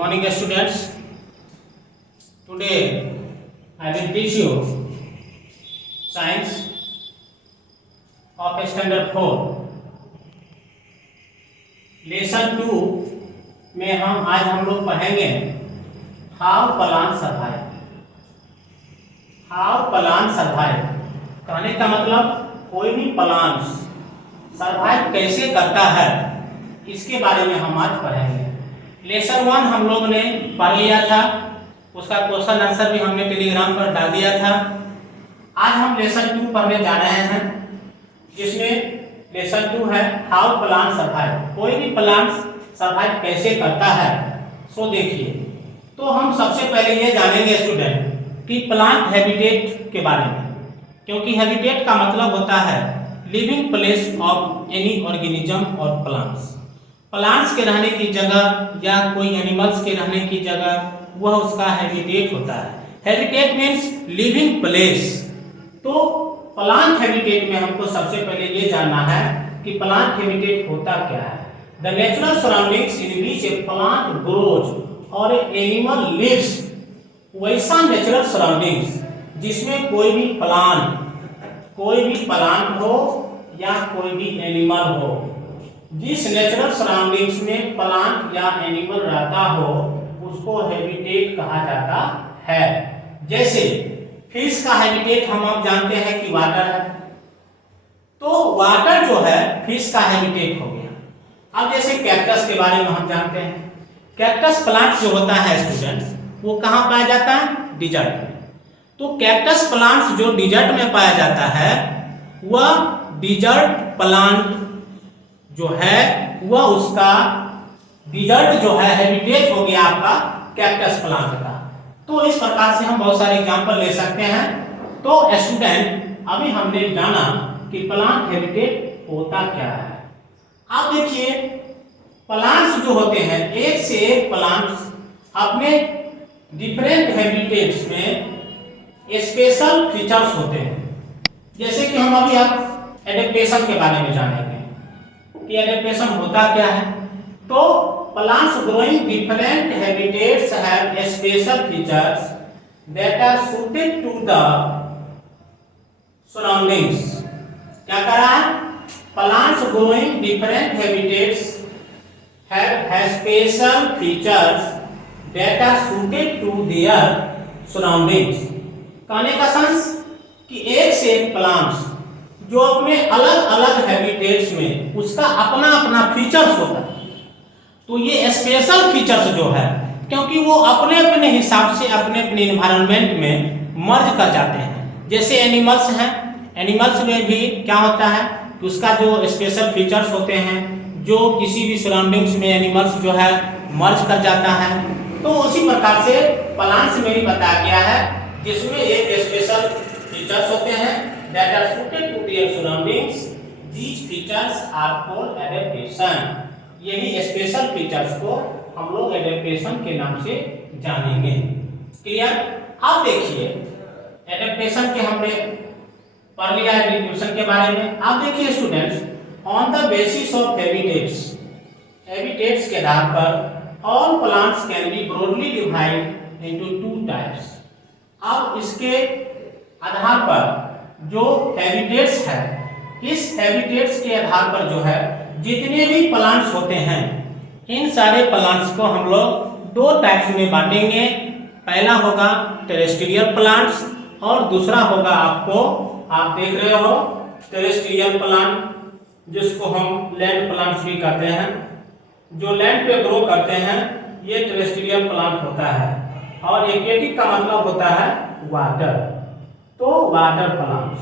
morning students. Today I will teach you science of standard 4 lesson 2 में हम लोग पढ़ेंगे how plant survive. How plant survive कहने का मतलब कोई भी प्लांट सर्वाइव कैसे करता है इसके बारे में हम आज पढ़ेंगे। लेसन 1 हम लोग ने पढ़ लिया था, उसका क्वेश्चन आंसर भी हमने टेलीग्राम पर डाल दिया था। आज हम लेसन 2 पढ़ने जा रहे हैं, जिसमें लेसन 2 है हाउ प्लांट सर्वाइव। कोई भी प्लांट सर्वाइव कैसे करता है। सो देखिए, तो हम सबसे पहले ये जानेंगे स्टूडेंट कि प्लांट हैबिटेट के बारे में, क्योंकि हैबिटेट का मतलब होता है living place of any organism और प्लांट्स। प्लांट्स के रहने की जगह या कोई एनिमल्स के रहने की जगह, वह उसका हैबिटेट होता है। Habitat means living place. तो प्लांट हैबिटेट में हमको सबसे पहले ये जानना है कि प्लांट हैबिटेट होता क्या है। The natural surroundings in which A plant grows और एनिमल लिव्स, वैसा नेचुरल सराउंडिंग्स जिसमें कोई भी प्लांट हो या कोई भी एनिमल हो, जिस नेचुरल सराउंडिंग्स में प्लांट या एनिमल रहता हो उसको हैबिटेट कहा जाता है। जैसे फिश का हैबिटेट हम अब जानते हैं कि वाटर है, तो वाटर जो है फिश का हैबिटेट हो गया। अब जैसे कैक्टस के बारे में हम जानते हैं, कैक्टस प्लांट जो होता है स्टूडेंट्स, वो कहाँ पाया जाता है? डिजर्ट में। तो कैक्टस प्लांट्स जो डिजर्ट में पाया जाता है, वह डिजर्ट प्लांट जो है वह उसका डिजर्ट जो है हैबिटेट हो गया आपका कैक्टस प्लांट का। तो इस प्रकार से हम बहुत सारे एग्जांपल ले सकते हैं। तो स्टूडेंट, अभी हमने जाना कि प्लांट हैबिटेट होता क्या है। अब देखिए, प्लांट्स जो होते हैं, एक से एक प्लांट्स अपने डिफरेंट हैबिटेट्स में स्पेशल फीचर्स होते हैं। जैसे कि हम अभी आप एडेप्टेशन के बारे में जानेंगे कि एडेप्टेशन होता क्या है। तो plants growing different habitats have special features that are suited to the surroundings। क्या कर रहा है? Plants growing different habitats have special features that are suited to their surroundings। कहने का सेंस कि एक से एक प्लांट्स जो अपने अलग अलग हैबिटेट्स में उसका अपना अपना फीचर्स होता है। तो ये स्पेशल फीचर्स जो है, क्योंकि वो अपने अपने हिसाब से अपने अपने एनवायरनमेंट में मर्ज कर जाते हैं। जैसे एनिमल्स हैं, एनिमल्स में भी क्या होता है कि उसका जो स्पेशल फीचर्स होते हैं, जो किसी भी सराउंडिंग्स में एनिमल्स जो है मर्ज कर जाता है। तो उसी प्रकार से प्लांट्स में भी बताया गया है, जिसमें एक स्पेशल फीचर्स होते हैं that are suited to their surroundings। These features are called adaptation। यही स्पेशल फीचर्स को हम लोग एडेप्टेशन के नाम से जानेंगे। क्लियर? अब देखिए, एडेप्टेशन के हमने पढ़ लिया है एडेप्टेशन के बारे में। अब देखिए students, on the basis of habitats के आधार पर all plants can be broadly divide into 2 types. अब इसके आधार पर जो हैबिटेट्स है, इस हैबिटेट्स के आधार पर जो है जितने भी प्लांट्स होते हैं, इन सारे प्लांट्स को हम लोग 2 टाइप्स में बांटेंगे। पहला होगा टेरेस्ट्रियल प्लांट्स और दूसरा होगा आपको, आप देख रहे हो टेरेस्ट्रियल प्लांट, जिसको हम लैंड प्लांट्स भी कहते हैं। जो लैंड पे ग्रो करते हैं ये टेरेस्ट्रियल प्लांट होता है। और एक्वेटिक का मतलब होता है वाटर, तो वाटर प्लांट्स।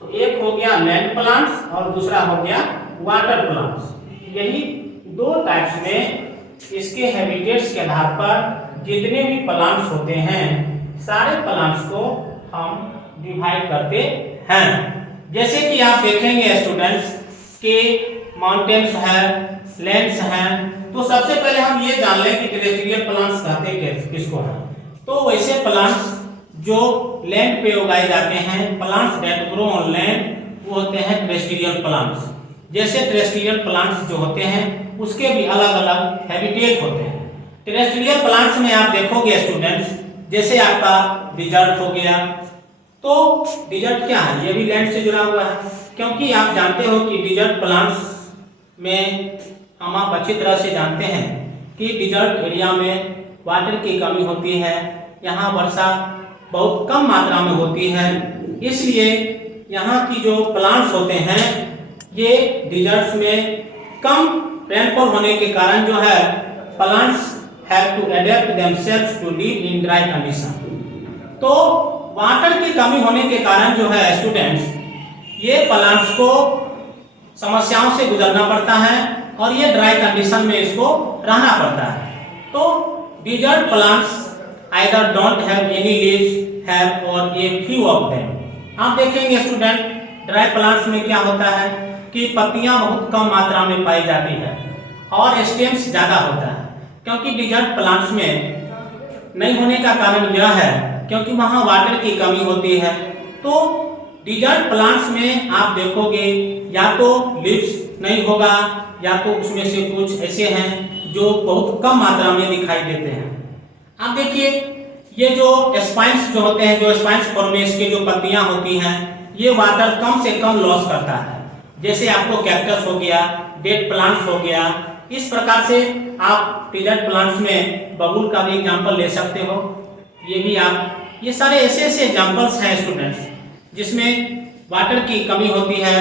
तो एक हो गया लैंड प्लांट्स और दूसरा हो गया वाटर प्लांट्स। यही 2 टाइप्स में इसके हैबिटेट्स के आधार पर जितने भी प्लांट्स होते हैं, सारे प्लांट्स को हम डिवाइड करते हैं। जैसे कि आप देखेंगे स्टूडेंट्स कि माउंटेन्स हैं, लैंड्स हैं, तो सबसे पहले हम ये जान लें कि टेरेस्ट्रियल प्लांट्स कहते हैं किसको हैं। तो वैसे प्लांट्स जो लैंड पे उगाए जाते हैं, plants that grow on land, वो होते हैं टेरेस्ट्रियल प्लांट्स। जैसे टेरेस्ट्रियल प्लांट्स जो होते हैं उसके भी अलग अलग हैबिटेट होते हैं। टेरेस्ट्रियल प्लांट्स में आप देखोगे स्टूडेंट्स, जैसे आपका डिजर्ट हो गया, तो डिजर्ट क्या है, ये भी लैंड से जुड़ा हुआ है, क्योंकि आप जानते हो कि डिजर्ट प्लांट्स में हम आप अच्छी तरह से जानते हैं कि डिजर्ट एरिया में वाटर की कमी होती है, यहाँ वर्षा बहुत कम मात्रा में होती है, इसलिए यहाँ की जो प्लांट्स होते हैं ये डिजर्ट्स में कम रेनफॉल होने के कारण जो है plants have to adapt themselves to live in dry condition. तो वाटर की कमी होने के कारण जो है स्टूडेंट्स, ये प्लांट्स को समस्याओं से गुजरना पड़ता है और ये ड्राई कंडीशन में इसको रहना पड़ता है। तो desert plants either don't have any leaves, have or a few of them। आप देखेंगे स्टूडेंट, ड्राई प्लांट्स में क्या होता है कि पत्तियां बहुत कम मात्रा में पाई जाती है और स्टेम्स ज़्यादा होता है, क्योंकि डिजर्ट प्लांट्स में नहीं होने का कारण यह है क्योंकि वहाँ वाटर की कमी होती है। तो डिजर्ट प्लांट्स में आप देखोगे या तो लीव्स नहीं होगा या तो उसमें से कुछ ऐसे हैं जो बहुत कम मात्रा में दिखाई देते हैं। आप देखिए ये जो स्पाइन्स जो होते हैं, जो स्पाइन्स फॉर्मेस की जो पत्तियां होती हैं, ये वाटर कम से कम लॉस करता है। जैसे आपको कैक्टस हो गया, डेड प्लांट्स हो गया, इस प्रकार से आप डिजर्ट प्लांट्स में बबूल का भी एग्जांपल ले सकते हो। ये भी आप, ये सारे ऐसे ऐसे एग्जांपल्स हैं स्टूडेंट्स जिसमें वाटर की कमी होती है,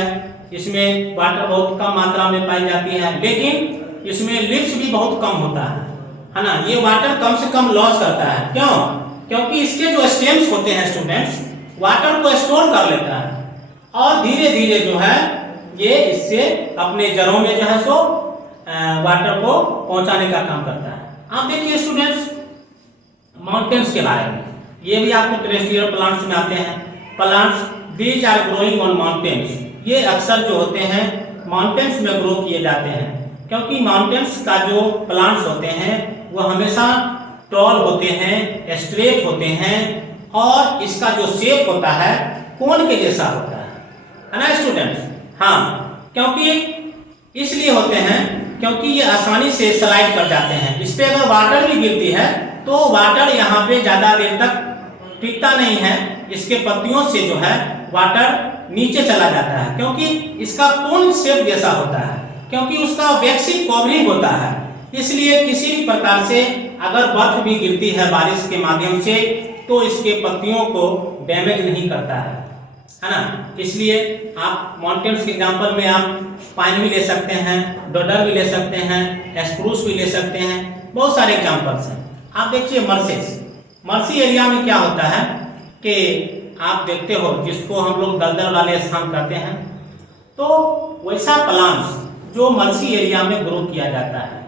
इसमें वाटर बहुत कम मात्रा में पाई जाती है, लेकिन इसमें लीव्स भी बहुत कम होता है ना। ये वाटर कम से कम लॉस करता है, क्यों? क्योंकि इसके जो स्टेम्स होते हैं स्टूडेंट्स, वाटर को स्टोर कर लेता है और धीरे धीरे जो है ये इससे अपने जड़ों में जो है सो वाटर को पहुंचाने का काम करता है। आप देखिए स्टूडेंट्स, माउंटेन्स के बारे में, ये भी आपको टेरेस्ट्रियल प्लांट्स में आते हैं। Plants these are growing on mountains, ये अक्सर जो होते हैं माउंटेन्स में ग्रो किए जाते हैं, क्योंकि माउंटेन्स का जो प्लांट्स होते हैं वो हमेशा टॉल होते हैं, स्ट्रेट होते हैं और इसका जो शेप होता है कोन के जैसा होता है ना स्टूडेंट्स। हाँ, क्योंकि इसलिए होते हैं क्योंकि ये आसानी से स्लाइड कर जाते हैं। इस पे अगर वाटर भी गिरती है तो वाटर यहाँ पे ज़्यादा देर तक टिकता नहीं है, इसके पत्तियों से जो है वाटर नीचे चला जाता है, क्योंकि इसका कोन शेप जैसा होता है, क्योंकि उसका वैक्सी कवरिंग होता है। इसलिए किसी भी प्रकार से अगर बर्फ भी गिरती है बारिश के माध्यम से तो इसके पत्तियों को डैमेज नहीं करता है ना। इसलिए आप माउंटेन्स के एग्जांपल में आप पाइन भी ले सकते हैं, डोडर भी ले सकते हैं, स्प्रूस भी ले सकते हैं, बहुत सारे एग्जांपल्स हैं। आप देखिए मर्सेस, मर्सी एरिया में क्या होता है कि आप देखते हो जिसको हम लोग दलदल वाले स्थान कहते हैं, तो वैसा प्लांट्स जो मर्सी एरिया में ग्रो किया जाता है,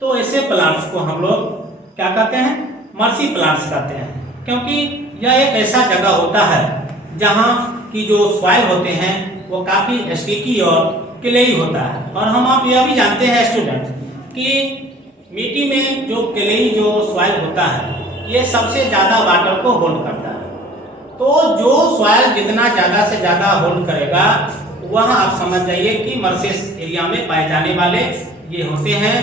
तो ऐसे प्लांट्स को हम लोग क्या कहते हैं, मर्सी प्लांट्स कहते हैं, क्योंकि यह एक ऐसा जगह होता है जहाँ की जो सॉइल होते हैं वो काफ़ी स्टिकी और क्लेई होता है। और हम आप यह भी जानते हैं स्टूडेंट्स कि मिट्टी में जो क्लेई जो सॉइल होता है ये सबसे ज़्यादा वाटर को होल्ड करता है। तो जो सॉइल जितना ज़्यादा से ज़्यादा होल्ड करेगा वह आप समझ जाइए कि मर्सेस एरिया में पाए जाने वाले ये होते हैं,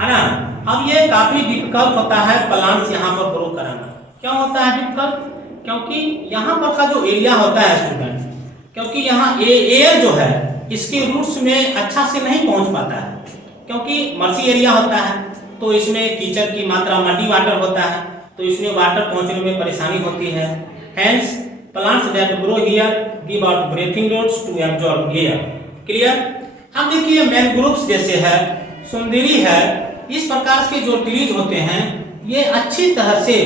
है ना। अब ये काफ़ी डिफिकल्ट होता है प्लांट्स यहाँ पर ग्रो कराना। क्यों होता है डिफिकल्ट? क्योंकि यहाँ पर का जो एरिया होता है स्टूडेंट, क्योंकि यहाँ एयर जो है इसके रूट्स में अच्छा से नहीं पहुँच पाता है, क्योंकि मर्सी एरिया होता है तो इसमें कीचड़ की मात्रा, मडी वाटर होता है, तो इसमें वाटर पहुँचने में परेशानी होती है। Hence plants that grow here give out breathing roads to absorb air. Clear? अब देखिए मैनग्रोव्स जैसे है, सुंदरी है, इस प्रकार के जो ट्रीज होते हैं ये अच्छी तरह से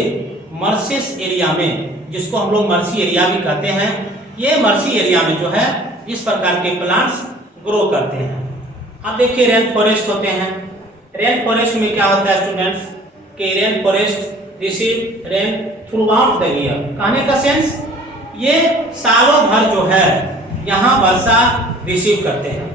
मर्सेस एरिया में, जिसको हम लोग मर्सी एरिया भी कहते हैं, ये मर्सी एरिया में जो है इस प्रकार के प्लांट्स ग्रो करते हैं। अब देखिए रेन फॉरेस्ट होते हैं। रेन फॉरेस्ट में क्या होता है स्टूडेंट्स कि rain forest receive rain through out the year. कहने का सेंस ये सालों भर जो है यहाँ वर्षा रिसीव करते हैं।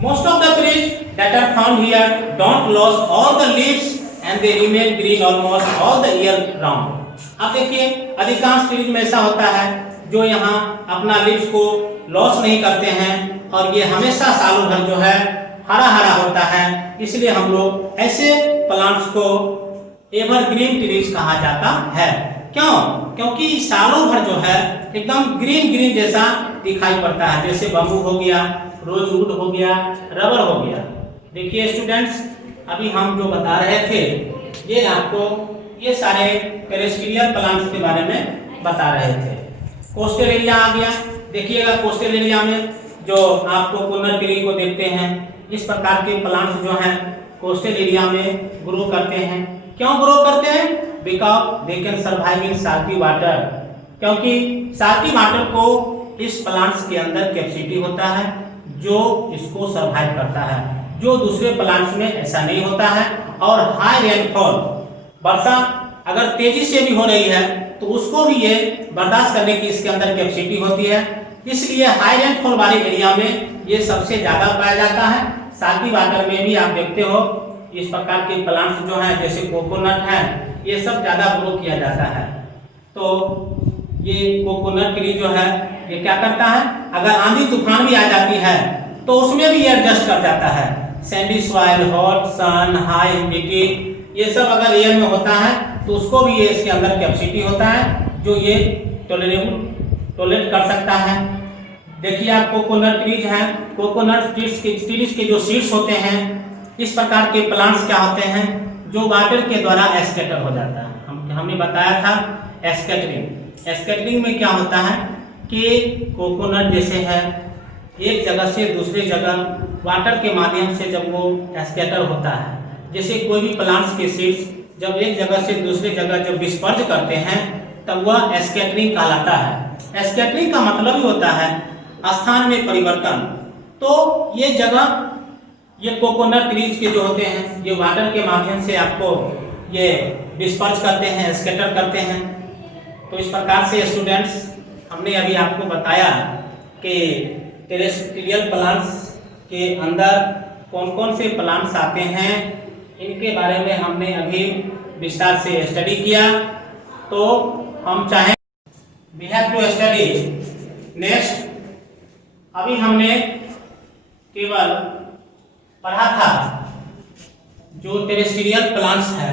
Most of the trees that are found here don't loss all the leaves and they remain green almost all the year round. अब देखिए अधिकांश ट्रीज में ऐसा होता है जो यहाँ अपना लीव्स को लॉस नहीं करते हैं और ये हमेशा सालों भर जो है हरा हरा होता है। इसलिए हम लोग ऐसे प्लांट्स को एवरग्रीन ट्रीज कहा जाता है। क्यों? क्योंकि सालों भर जो है एकदम ग्रीन ग्रीन जैसा दिखाई पड़ता है, जैसे बम्बू हो गया, रोजवुड हो गया, रबर हो गया। देखिए स्टूडेंट्स, अभी हम जो बता रहे थे ये आपको ये सारे टेरेस्ट्रियल प्लांट्स के बारे में बता रहे थे। कोस्टल एरिया आ गया। देखिएगा कोस्टल एरिया में जो आप कोकोनट ट्री को देखते हैं, इस प्रकार के प्लांट्स जो हैं कोस्टल एरिया में ग्रो करते हैं। क्यों ग्रो करते हैं? Because they can survive in salty water, क्योंकि साल्टी वाटर को इस प्लांट्स के अंदर कैपेसिटी होता है जो इसको सर्वाइव करता है, जो दूसरे प्लांट्स में ऐसा नहीं होता है। और हाई रेनफॉल, वर्षा अगर तेजी से भी हो रही है तो उसको भी ये बर्दाश्त करने की इसके अंदर कैपेसिटी होती है, इसलिए हाई रेनफॉल वाले एरिया में ये सबसे ज्यादा पाया जाता है। साल्टी वाटर में भी आप देखते हो इस प्रकार के प्लांट्स जो हैं जैसे कोकोनट है, ये सब ज्यादा ग्रो किया जाता है। तो ये कोकोनट ट्री जो है ये क्या करता है, अगर आंधी तूफान भी आ जाती है तो उसमें भी ये एडजस्ट कर जाता है। Sandy soil, hot sun, high humidity, ये सब अगर एयर में होता है तो उसको भी ये इसके अंदर कैपेसिटी होता है जो ये टॉलरेट कर सकता है। देखिए आप कोकोनट ट्रीज हैं, कोकोनट ट्रीज के जो सीड्स होते हैं, इस प्रकार के प्लांट्स क्या होते हैं जो वाटर के द्वारा एस्कैटर हो जाता है। हमने बताया था एस्कैटरिंग। एस्कैटरिंग में क्या होता है कि कोकोनट जैसे है एक जगह से दूसरे जगह वाटर के माध्यम से जब वो एस्कैटर होता है, जैसे कोई भी प्लांट्स के सीड्स जब एक जगह से दूसरे जगह जब डिस्पर्ज करते हैं तब वह एस्कैटरिंग कहलाता है। एस्कैटरिंग का मतलब ही होता है स्थान में परिवर्तन। तो ये जगह ये कोकोनट ट्रीज के जो होते हैं ये वाटर के माध्यम से आपको ये डिस्पर्ज करते हैं, स्कैटर करते हैं। तो इस प्रकार से स्टूडेंट्स हमने अभी आपको बताया कि टेरेस्ट्रियल प्लांट्स के अंदर कौन कौन से प्लांट्स आते हैं, इनके बारे में हमने अभी विस्तार से स्टडी किया। तो हम चाहें we have to study next. अभी हमने केवल पढ़ा था जो टेरेस्ट्रियल प्लांट्स है,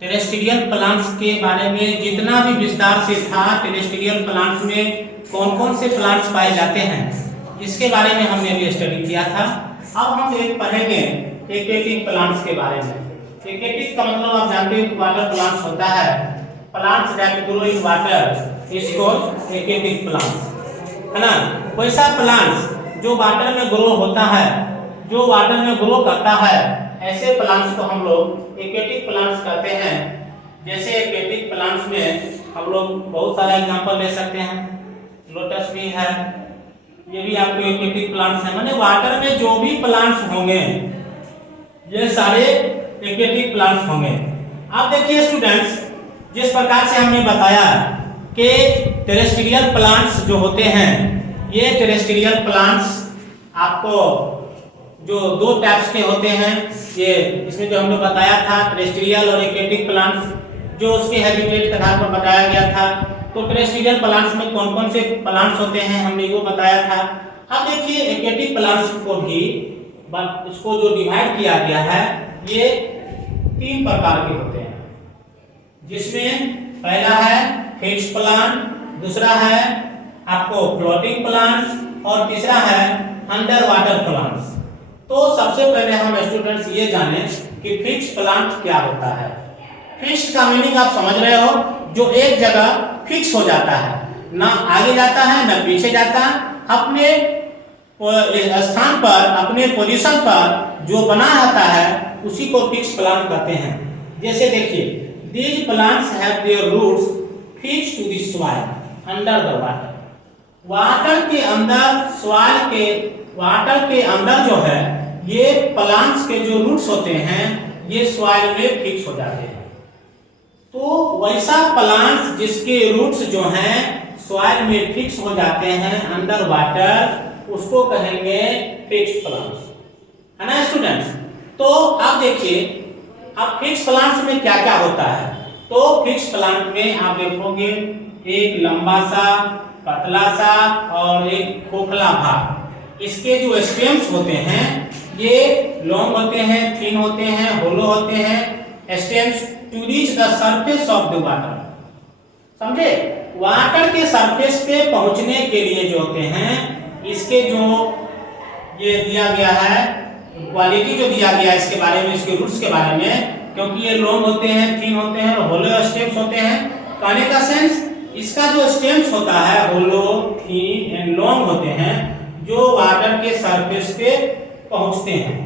टेरेस्ट्रियल प्लांट्स के बारे में जितना भी विस्तार से था, टेरेस्ट्रियल प्लांट्स में कौन कौन से प्लांट्स पाए जाते हैं इसके बारे में हमने अभी स्टडी किया था। अब हम एक पढ़ेंगे एक्वेटिक प्लांट्स के बारे में। एक्वेटिक का मतलब आप जानते हो कि वाटर प्लांट्स होता है, plants that grow in water is called aquatic plants, है ना। वैसा प्लांट्स जो वाटर में ग्रो होता है, जो वाटर में ग्रो करता है, ऐसे प्लांट्स को हम लोग एक्वेटिक प्लांट्स कहते हैं। जैसे एक्वेटिक प्लांट्स में हम लोग बहुत सारा एग्जांपल ले सकते हैं, लोटस भी है, ये भी आपको एक्वेटिक प्लांट्स है। माने वाटर में जो भी प्लांट्स होंगे ये सारे एक्वेटिक प्लांट्स होंगे। अब देखिए स्टूडेंट्स, जिस प्रकार से हमने बताया कि टेरेस्ट्रियल प्लांट्स जो होते हैं, ये टेरेस्ट्रियल प्लांट्स आपको जो दो टाइप्स के होते हैं, ये इसमें जो हमने बताया था टेरेस्ट्रियल और एक्वेटिक प्लांट्स, जो उसके हैबिटेट के आधार पर बताया गया था। तो टेरेस्ट्रियल प्लांट्स में कौन कौन से प्लांट्स होते हैं हमने वो बताया था। अब देखिए एक्वेटिक प्लांट्स को भी इसको जो डिवाइड किया गया है ये 3 प्रकार के होते हैं, जिसमें पहला है फिक्स्ड प्लांट, दूसरा है आपको फ्लोटिंग प्लांट्स और तीसरा है अंडर वाटर प्लांट्स। तो सबसे पहले हम स्टूडेंट्स ये जाने कि फिक्स्ड प्लांट क्या होता है। फिक्स्ड का मीनिंग आप समझ रहे हो, जो एक जगह फिक्स हो जाता है, ना आगे जाता है ना पीछे जाता है, अपने स्थान पर अपने पोजीशन पर जो बना रहता है उसी को फिक्स्ड प्लांट कहते हैं। जैसे देखिए these plants have their roots fixed to the soil under the water. Water के अंदर, सॉइल के वाटर के अंदर जो है ये प्लांट्स के जो रूट्स होते हैं ये सॉइल में फिक्स हो जाते हैं। तो वैसा प्लांट्स जिसके रूट्स जो हैं सॉइल में फिक्स हो जाते हैं अंडर वाटर, उसको कहेंगे फिक्स्ड प्लांट्स, है ना स्टूडेंट्स। तो अब देखिए अब फिक्स्ड प्लांट्स में क्या क्या होता है। तो फिक्स्ड प्लांट में आप देखोगे एक लंबा सा, पतला सा और एक खोखला भाग। इसके जो स्टेम्स होते हैं ये लॉन्ग होते हैं, थिन होते हैं, होलो होते हैं। Stems to reach the surface of the water. समझे? वाटर के सरफेस पे पहुंचने के लिए जो होते हैं, इसके जो ये दिया गया है क्वालिटी जो दिया गया है इसके बारे में, इसके रूट्स के बारे में, क्योंकि ये लॉन्ग होते हैं, थिन होते हैं और होलो स्टेम्स होते हैं। कहने का सेंस, इसका जो स्टेम्स होता है होलो, थिन एंड लॉन्ग होते हैं, जो वाटर के सरफेस पे पहुंचते हैं,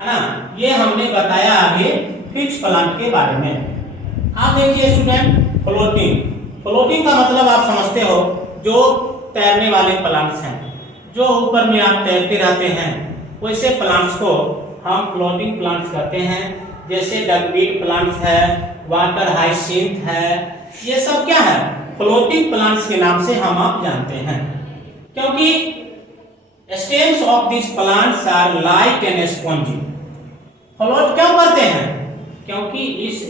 है ना। ये हमने बताया आगे फिक्स प्लांट के बारे में। आप देखिए स्टूडेंट, फ्लोटिंग। फ्लोटिंग का मतलब आप समझते हो, जो तैरने वाले प्लांट्स हैं, जो ऊपर में आप तैरते रहते हैं, वैसे प्लांट्स को हम फ्लोटिंग प्लांट्स कहते हैं। जैसे डगवीड प्लांट्स है, वाटर हाइसिंथ है, ये सब क्या है, फ्लोटिंग प्लांट्स के नाम से हम आप जानते हैं। क्योंकि stems of this plants are light and spongy. Float क्यों करते हैं? क्योंकि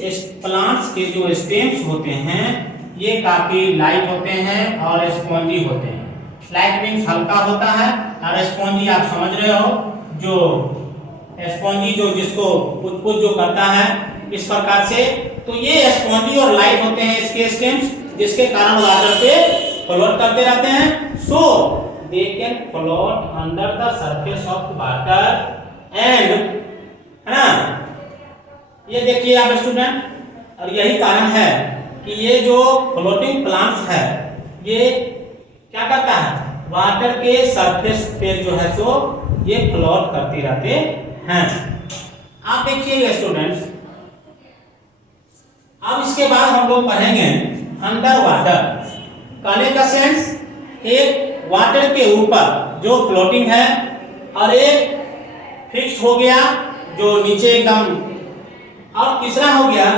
इस प्लांट्स के जो स्टेम्स होते हैं ये काफी लाइट होते हैं और स्पॉन्जी होते हैं। लाइट मीन्स हल्का होता है और स्पॉन्जी आप समझ रहे हो, जो स्पॉन्जी जो जिसको पुछ जो करता है इस प्रकार से, तो ये स्पॉन्जी और लाइट होते हैं इसके स्टेम्स, जिसके कारण वाटर पे फ्लोट करते रहते हैं। So they can float under the surface of water and, है ना। ये देखिए आप स्टूडेंट, और यही कारण है कि ये जो फ्लोटिंग प्लांट्स है ये क्या करता है, वाटर के सरफेस पे जो है सो ये फ्लोट करते रहते हैं। आप देखिए स्टूडेंट्स, अब इसके बाद हम लोग पढ़ेंगे अंडर वाटर। कहने का सेंस, एक वाटर के ऊपर जो फ्लोटिंग है और एक फिक्स हो गया जो नीचे एकदम, और तीसरा हो गया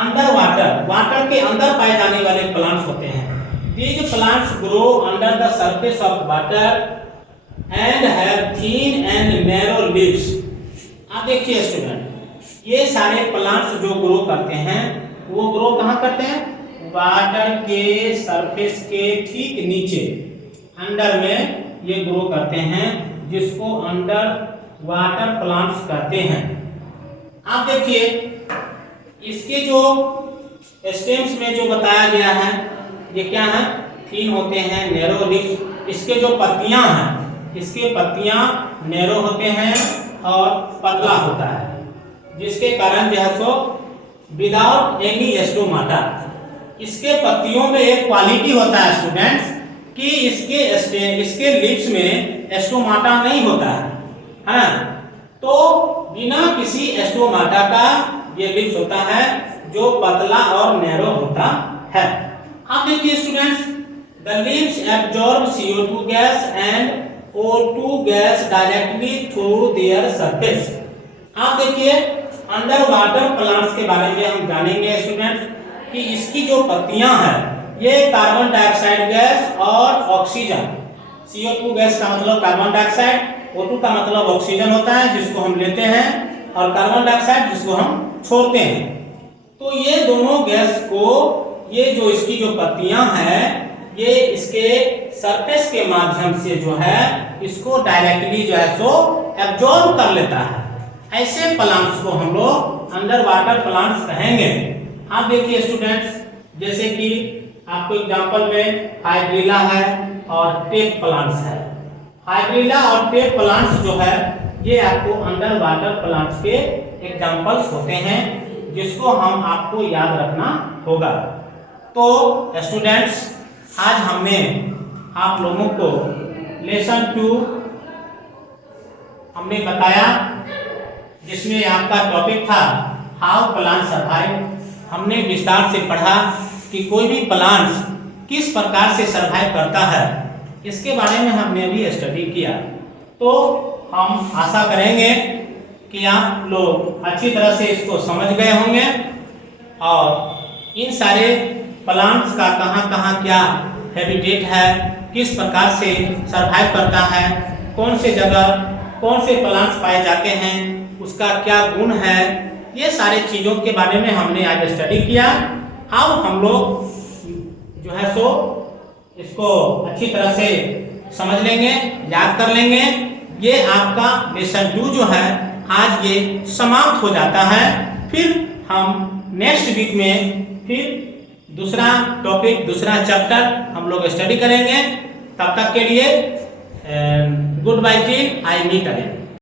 अंडर वाटर। वाटर के अंदर पाए जाने वाले प्लांट्स होते हैं। These plants grow under the surface of water and have thin and narrow leaves. आप देखिए स्टूडेंट, ये सारे प्लांट्स जो ग्रो करते हैं वो ग्रो कहाँ करते हैं, वाटर के सरफेस के ठीक नीचे, अंडर में ये ग्रो करते हैं, जिसको अंडर वाटर प्लांट्स कहते हैं। आप देखिए इसके जो स्टेम्स में जो बताया गया है ये क्या है, थिन होते हैं, नैरो लीव्स। इसके जो पत्तियां हैं, इसके पत्तियां नैरो होते हैं और पतला होता है, जिसके कारण जो है सो विदाउट एनी स्टोमाटा। इसके पत्तियों में एक क्वालिटी होता है स्टूडेंट्स कि इसके लिप्स में स्टोमाटा नहीं होता है ना। तो बिना किसी स्टोमाटा का ये लिप्स होता है जो पतला और नैरो होता है। आप देखिए students, the leaves absorb CO2 gas and O2 gas directly through their surface. आप देखिए अंडर वाटर प्लांट्स के बारे में हम जानेंगे स्टूडेंट्स कि इसकी जो पत्तियां हैं ये कार्बन डाइऑक्साइड गैस और ऑक्सीजन, CO2 गैस का मतलब कार्बन डाइऑक्साइड, O2 का मतलब ऑक्सीजन होता है जिसको हम लेते हैं, और कार्बन डाइऑक्साइड जिसको हम छोड़ते हैं। तो ये दोनों गैस को ये जो इसकी जो पत्तियां हैं ये इसके सरफेस के माध्यम से जो है इसको डायरेक्टली जो है सो एब्जॉर्ब कर लेता है। ऐसे प्लांट्स को हम लोग अंडर वाटर प्लांट्स कहेंगे। आप देखिए स्टूडेंट्स, जैसे कि आपको एग्जांपल में हाइड्रिला है और टेप प्लांट्स है। हाइड्रिला और टेप प्लांट्स जो है ये आपको अंडर वाटर प्लांट्स के एग्जांपल्स होते हैं, जिसको हम आपको याद रखना होगा। तो स्टूडेंट्स, आज हमने आप लोगों को लेसन 2 हमने बताया, जिसमें आपका टॉपिक था हाउ प्लांट सर्वाइव। हमने विस्तार से पढ़ा कि कोई भी प्लांट्स किस प्रकार से सर्वाइव करता है, इसके बारे में हमने अभी स्टडी किया। तो हम आशा करेंगे कि आप लोग अच्छी तरह से इसको समझ गए होंगे और इन सारे प्लांट्स का कहाँ कहाँ क्या हैबिटेट है, किस प्रकार से सर्वाइव करता है, कौन से जगह कौन से प्लांट्स पाए जाते हैं, उसका क्या गुण है, ये सारे चीज़ों के बारे में हमने आज स्टडी किया। अब हम लोग जो है सो इसको अच्छी तरह से समझ लेंगे, याद कर लेंगे। ये आपका लेसन 2 जो है आज ये समाप्त हो जाता है। फिर हम नेक्स्ट वीक में फिर दूसरा टॉपिक, दूसरा चैप्टर हम लोग स्टडी करेंगे। तब तक के लिए good bye team, I meet again.